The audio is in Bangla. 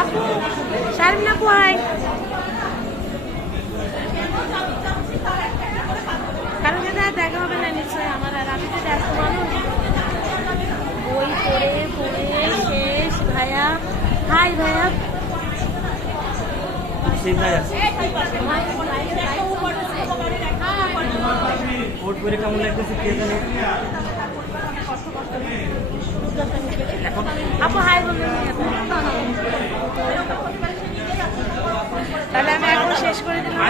আপু শারমিন আপু হাই। কারোর সাথে আর দেখা হবে না নিশ্চয় আমার, আর আমি তো ব্যস্ত মানুষ, বই পড়ে পড়ে শেষ। ভাইয়া হাই ভাইয়া। কেমন লাগতেছে কে জানে। আপু হাই বলবেন। তাহলে আমি এখন শেষ করে দিলাম।